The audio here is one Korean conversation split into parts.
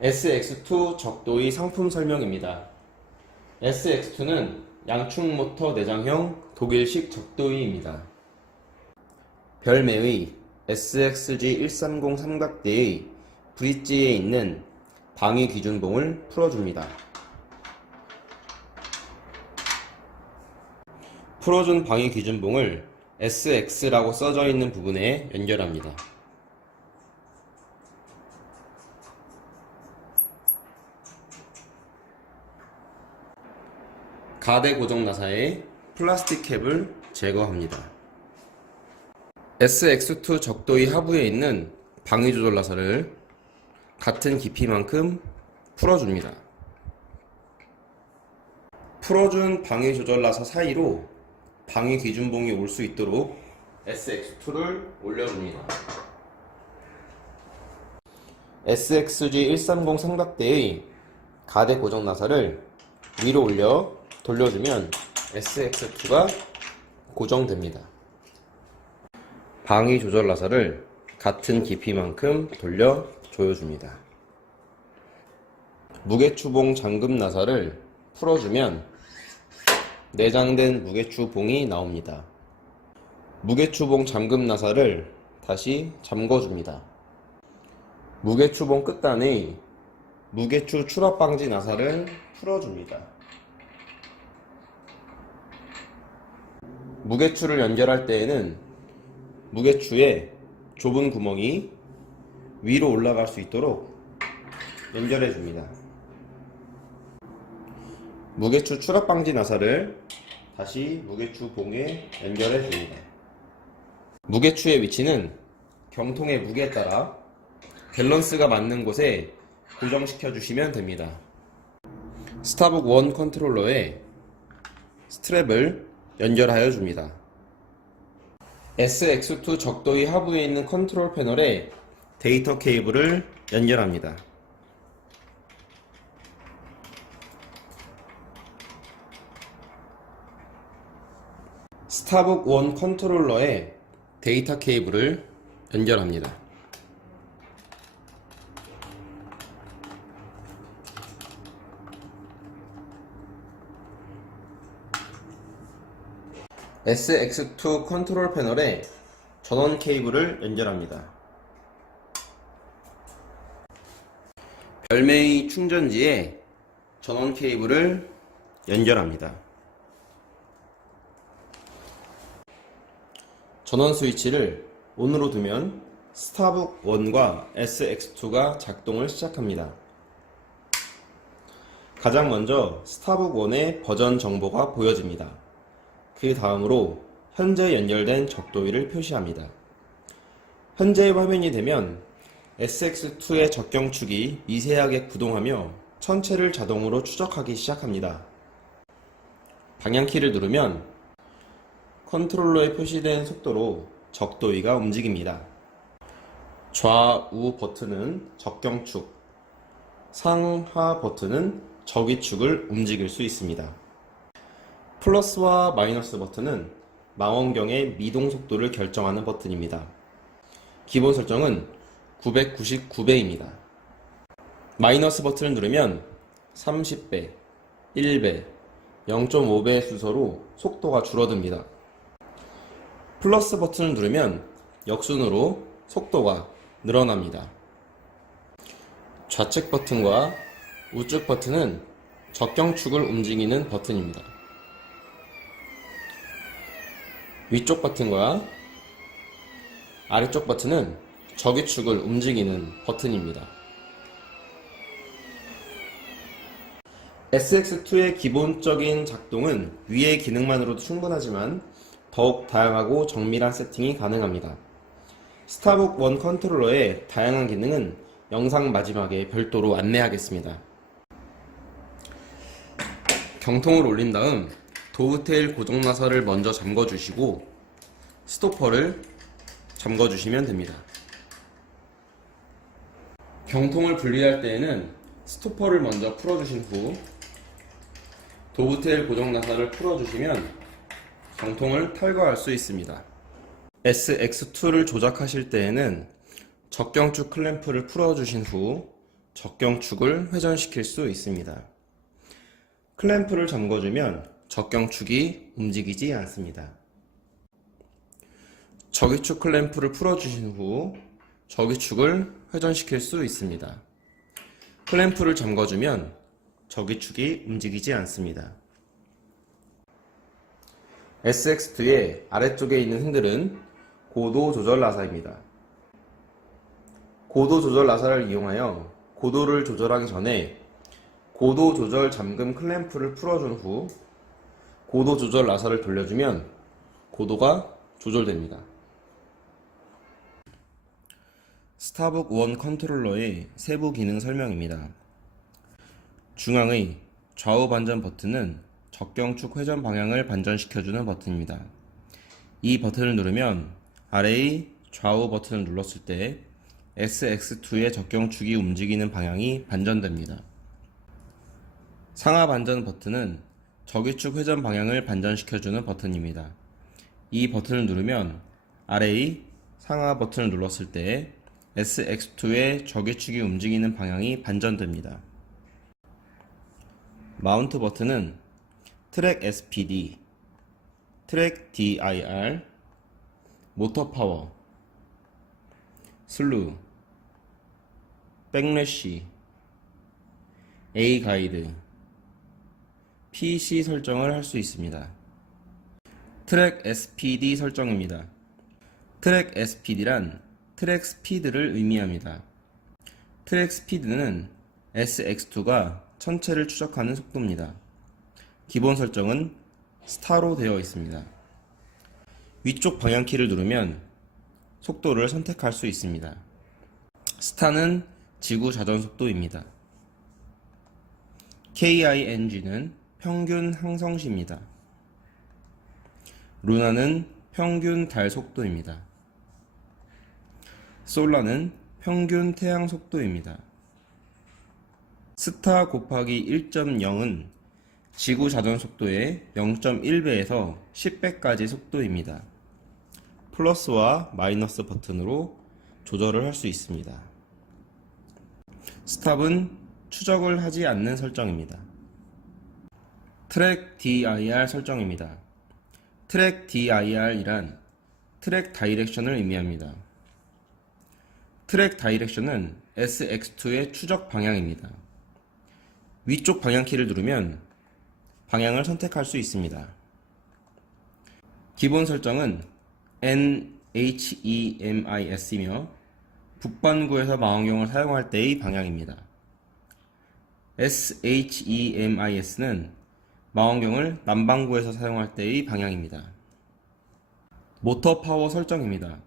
SX2 적도의 상품 설명입니다. SX2는 양축 모터 내장형 독일식 적도의입니다. 별매의 SXG130 삼각대의 브릿지에 있는 방위 기준봉을 풀어줍니다. 풀어준 방위 기준봉을 SX라고 써져 있는 부분에 연결합니다. 가대 고정 나사의 플라스틱 캡을 제거합니다. SX2 적도의 하부에 있는 방위 조절 나사를 같은 깊이만큼 풀어줍니다. 풀어준 방위 조절 나사 사이로 방위 기준봉이 올 수 있도록 SX2를 올려줍니다. SXG130 삼각대의 가대 고정 나사를 위로 올려 돌려주면 SX2가 고정됩니다. 방위 조절 나사를 같은 깊이만큼 돌려 조여줍니다. 무게추봉 잠금 나사를 풀어주면 내장된 무게추봉이 나옵니다. 무게추봉 잠금 나사를 다시 잠궈줍니다. 무게추봉 끝단의 무게추 추락 방지 나사를 풀어줍니다. 무게추를 연결할 때에는 무게추에 좁은 구멍이 위로 올라갈 수 있도록 연결해 줍니다. 무게추 추락 방지 나사를 다시 무게추 봉에 연결해 줍니다. 무게추의 위치는 경통의 무게에 따라 밸런스가 맞는 곳에 고정시켜 주시면 됩니다. 스타북 1 컨트롤러에 스트랩을 연결하여 줍니다. SX2 적도의 하부에 있는 컨트롤 패널에 데이터 케이블을 연결합니다. 스타북 1 컨트롤러에 데이터 케이블을 연결합니다. SX2 컨트롤 패널에 전원 케이블을 연결합니다. 별매의 충전지에 전원 케이블을 연결합니다. 전원 스위치를 ON으로 두면 스타북 1과 SX2가 작동을 시작합니다. 가장 먼저 스타북 1의 버전 정보가 보여집니다. 그 다음으로 현재 연결된 적도의를 표시합니다. 현재의 화면이 되면 SX2의 적경축이 미세하게 구동하며 천체를 자동으로 추적하기 시작합니다. 방향키를 누르면 컨트롤러에 표시된 속도로 적도의가 움직입니다. 좌우 버튼은 적경축, 상하 버튼은 적위축을 움직일 수 있습니다. 플러스와 마이너스 버튼은 망원경의 미동 속도를 결정하는 버튼입니다. 기본 설정은 999배입니다. 마이너스 버튼을 누르면 30배, 1배, 0.5배 순서로 속도가 줄어듭니다. 플러스 버튼을 누르면 역순으로 속도가 늘어납니다. 좌측 버튼과 우측 버튼은 적경축을 움직이는 버튼입니다. 위쪽 버튼과 아래쪽 버튼은 적위축을 움직이는 버튼입니다. SX2의 기본적인 작동은 위의 기능만으로도 충분하지만 더욱 다양하고 정밀한 세팅이 가능합니다. 스타북 1 컨트롤러의 다양한 기능은 영상 마지막에 별도로 안내하겠습니다. 경통을 올린 다음 도브테일 고정 나사를 먼저 잠궈주시고 스토퍼를 잠궈주시면 됩니다. 경통을 분리할 때에는 스토퍼를 먼저 풀어주신 후 도브테일 고정 나사를 풀어주시면 경통을 탈거할 수 있습니다. SX2를 조작하실 때에는 적경축 클램프를 풀어주신 후 적경축을 회전시킬 수 있습니다. 클램프를 잠궈주면 적경축이 움직이지 않습니다. 저기축 클램프를 풀어주신 후 저기축을 회전시킬 수 있습니다. 클램프를 잠궈주면 저기축이 움직이지 않습니다. SX2의 아래쪽에 있는 핸들은 고도 조절 나사입니다. 고도 조절 나사를 이용하여 고도를 조절하기 전에 고도 조절 잠금 클램프를 풀어준 후 고도 조절 나사를 돌려주면 고도가 조절됩니다. 스타북 원 컨트롤러의 세부 기능 설명입니다. 중앙의 좌우 반전 버튼은 적경축 회전 방향을 반전시켜주는 버튼입니다. 이 버튼을 누르면 아래의 좌우 버튼을 눌렀을 때 SX2의 적경축이 움직이는 방향이 반전됩니다. 상하 반전 버튼은 저기축 회전 방향을 반전시켜주는 버튼입니다. 이 버튼을 누르면 아래의 상하 버튼을 눌렀을 때 SX2의 저기축이 움직이는 방향이 반전됩니다. 마운트 버튼은 트랙 SPD, 트랙 DIR, 모터 파워, 슬루, 백래시, A 가이드, PC 설정을 할 수 있습니다. 트랙 SPD 설정입니다. 트랙 SPD란 트랙 스피드를 의미합니다. 트랙 스피드는 SX2가 천체를 추적하는 속도입니다. 기본 설정은 스타로 되어 있습니다. 위쪽 방향키를 누르면 속도를 선택할 수 있습니다. 스타는 지구 자전 속도입니다. KING는 평균 항성시입니다. 루나는 평균 달 속도입니다. 솔라는 평균 태양 속도입니다. 스타 곱하기 1.0은 지구 자전 속도의 0.1배에서 10배까지 속도입니다. 플러스와 마이너스 버튼으로 조절을 할 수 있습니다. 스탑은 추적을 하지 않는 설정입니다. 트랙 DIR 설정입니다. 트랙 DIR이란 트랙 다이렉션을 의미합니다. 트랙 다이렉션은 SX2의 추적 방향입니다. 위쪽 방향키를 누르면 방향을 선택할 수 있습니다. 기본 설정은 NHEMIS이며 북반구에서 망원경을 사용할 때의 방향입니다. SHEMIS는 망원경을 남반구에서 사용할 때의 방향입니다. 모터 파워 설정입니다.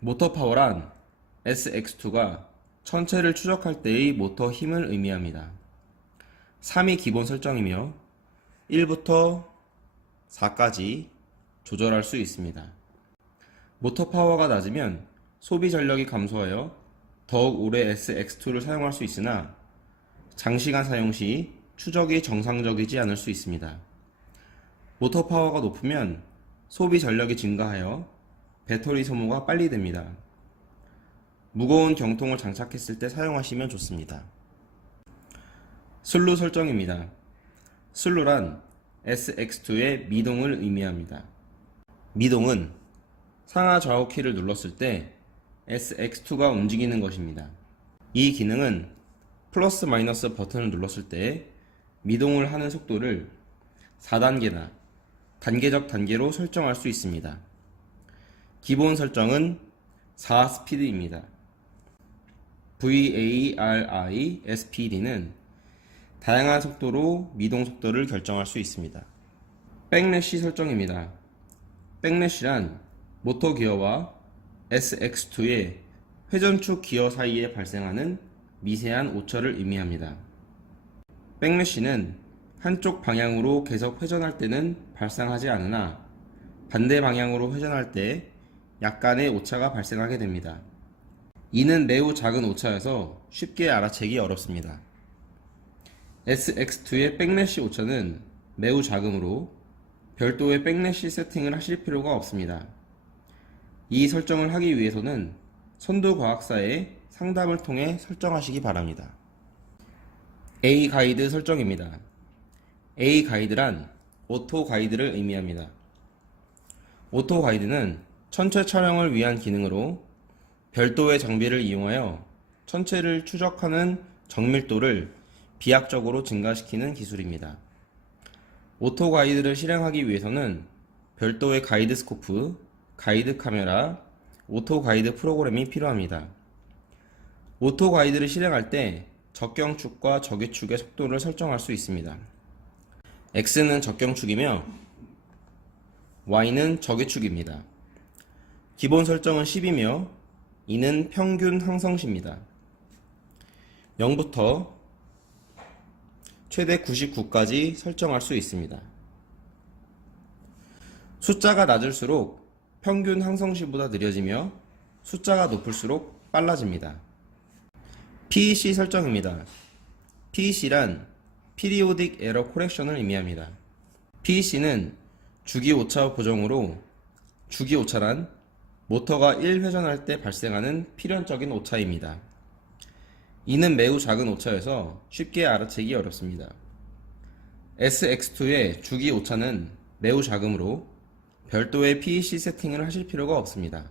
모터 파워란 SX2가 천체를 추적할 때의 모터 힘을 의미합니다. 3이 기본 설정이며 1부터 4까지 조절할 수 있습니다. 모터 파워가 낮으면 소비 전력이 감소하여 더욱 오래 SX2를 사용할 수 있으나 장시간 사용 시 추적이 정상적이지 않을 수 있습니다. 모터 파워가 높으면 소비 전력이 증가하여 배터리 소모가 빨리 됩니다. 무거운 경통을 장착했을 때 사용하시면 좋습니다. 슬루 설정입니다. 슬루란 SX2의 미동을 의미합니다. 미동은 상하 좌우 키를 눌렀을 때 SX2가 움직이는 것입니다. 이 기능은 플러스 마이너스 버튼을 눌렀을 때 미동을 하는 속도를 4단계나 단계적 단계로 설정할 수 있습니다. 기본 설정은 4스피드입니다. VARI SPD는 다양한 속도로 미동 속도를 결정할 수 있습니다. 백래시 설정입니다. 백래시란 모터 기어와 SX2의 회전축 기어 사이에 발생하는 미세한 오차를 의미합니다. 백래시는 한쪽 방향으로 계속 회전할 때는 발생하지 않으나 반대 방향으로 회전할 때 약간의 오차가 발생하게 됩니다. 이는 매우 작은 오차여서 쉽게 알아채기 어렵습니다. SX2의 백래시 오차는 매우 작으므로 별도의 백래시 세팅을 하실 필요가 없습니다. 이 설정을 하기 위해서는 선두과학사의 상담을 통해 설정하시기 바랍니다. A 가이드 설정입니다. A 가이드란 오토 가이드를 의미합니다. 오토 가이드는 천체 촬영을 위한 기능으로 별도의 장비를 이용하여 천체를 추적하는 정밀도를 비약적으로 증가시키는 기술입니다. 오토 가이드를 실행하기 위해서는 별도의 가이드 스코프, 가이드 카메라, 오토 가이드 프로그램이 필요합니다. 오토 가이드를 실행할 때 적경축과 적위축의 속도를 설정할 수 있습니다. X는 적경축이며 Y는 적위축입니다. 기본 설정은 10이며 이는 평균 항성시입니다. 0부터 최대 99까지 설정할 수 있습니다. 숫자가 낮을수록 평균 항성시보다 느려지며 숫자가 높을수록 빨라집니다. PEC 설정입니다. PEC란 Periodic Error Correction을 의미합니다. PEC는 주기오차 보정으로, 주기오차란 모터가 1회전할 때 발생하는 필연적인 오차입니다. 이는 매우 작은 오차여서 쉽게 알아채기 어렵습니다. SX2의 주기오차는 매우 작으므로 별도의 PEC 세팅을 하실 필요가 없습니다.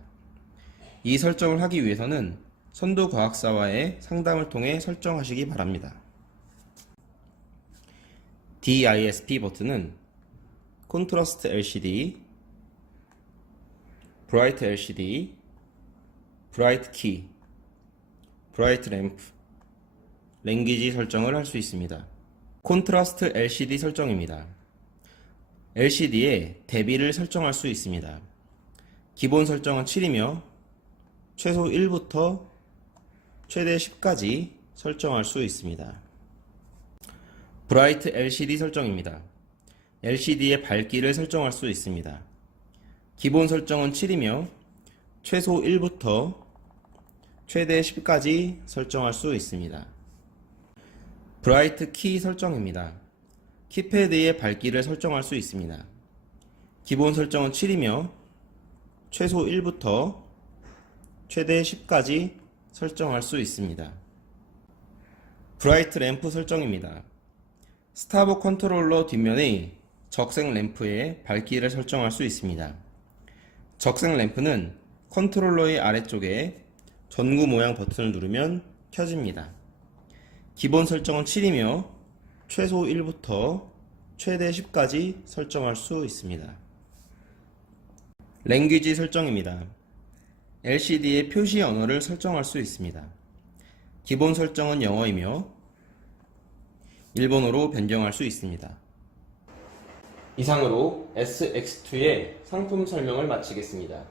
이 설정을 하기 위해서는 선두과학사와의 상담을 통해 설정하시기 바랍니다. DISP 버튼은 Contrast LCD, Bright LCD, Bright Key, Bright Lamp, 랭귀지 설정을 할 수 있습니다. Contrast LCD 설정입니다. LCD에 대비를 설정할 수 있습니다. 기본 설정은 7이며 최소 1부터 최대 10까지 설정할 수 있습니다. Bright LCD 설정입니다. LCD의 밝기를 설정할 수 있습니다. 기본 설정은 7이며 최소 1부터 최대 10까지 설정할 수 있습니다. Bright Key 설정입니다. 키패드의 밝기를 설정할 수 있습니다. 기본 설정은 7이며 최소 1부터 최대 10까지 설정할 수 있습니다. 브라이트 램프 설정입니다. 스타벅 컨트롤러 뒷면의 적색 램프의 밝기를 설정할 수 있습니다. 적색 램프는 컨트롤러의 아래쪽에 전구 모양 버튼을 누르면 켜집니다. 기본 설정은 7이며 최소 1부터 최대 10까지 설정할 수 있습니다. 랭귀지 설정입니다. LCD의 표시 언어를 설정할 수 있습니다. 기본 설정은 영어이며 일본어로 변경할 수 있습니다. 이상으로 SX2의 상품 설명을 마치겠습니다.